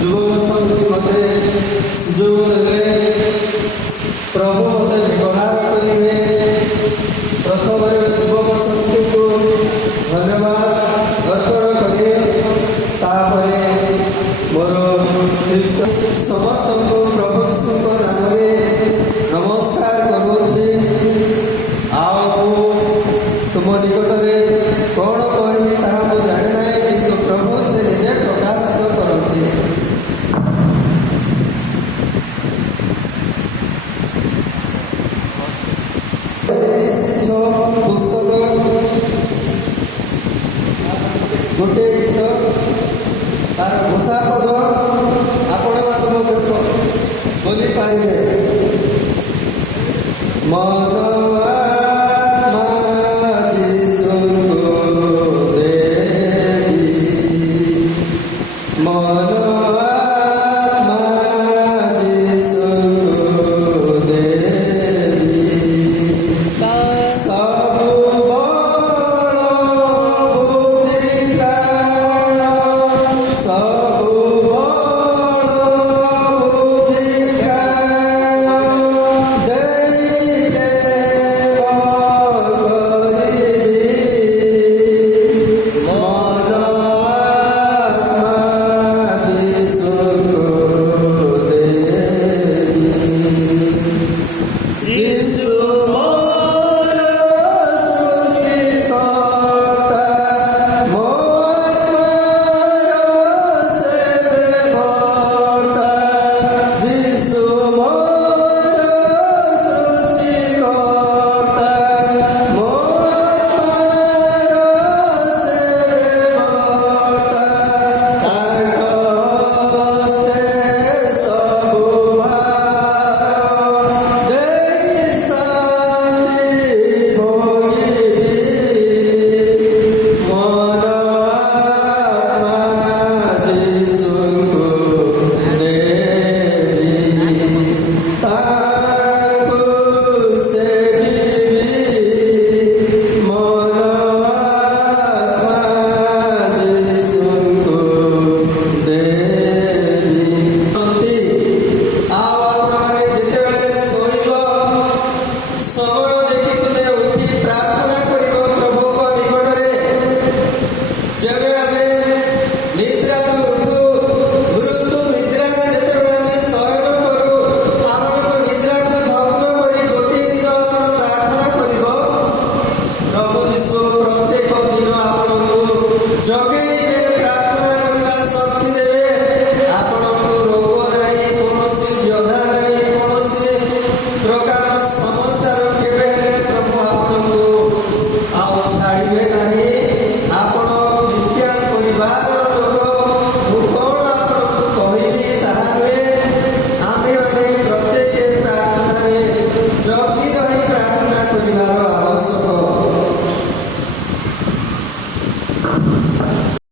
ଯୁବକ ସମିତି ମୋତେ ସୁଯୋଗ ଦେଲେ, ପ୍ରଭୁ ମୋତେ ବ୍ୟବହାର କରିବେ। ପ୍ରଥମରେ ଯୁବକ ସମିତିକୁ ଧନ୍ୟବାଦ ଅର୍ପଣ କରେ। ତାପରେ ମୋର ସମସ୍ତଙ୍କୁ ପ୍ରଭୁ ଯୀଶୁଙ୍କ ନାମରେ ନମସ୍କାର କରୁଅଛି। ଆଉ ମୁଁ ତୁମ ନିକଟରେ କ'ଣ କହିବି ତାହା ମୁଁ ଜାଣିନାହିଁ, କିନ୍ତୁ ପ୍ରଭୁ ସେ ନିଜେ ପ୍ରକାଶିତ କରନ୍ତି। ପୁସ୍ତକ ଗୋଟିଏ ଗୀତ, ତାର ଘୋଷା ପଦ ଆପଣମାନେ ମଧ୍ୟ ବୋଲିପାରିବେ। ମନ ଆତ୍ମା ଯୀଶୁଙ୍କୁ ଦେବି, ମନ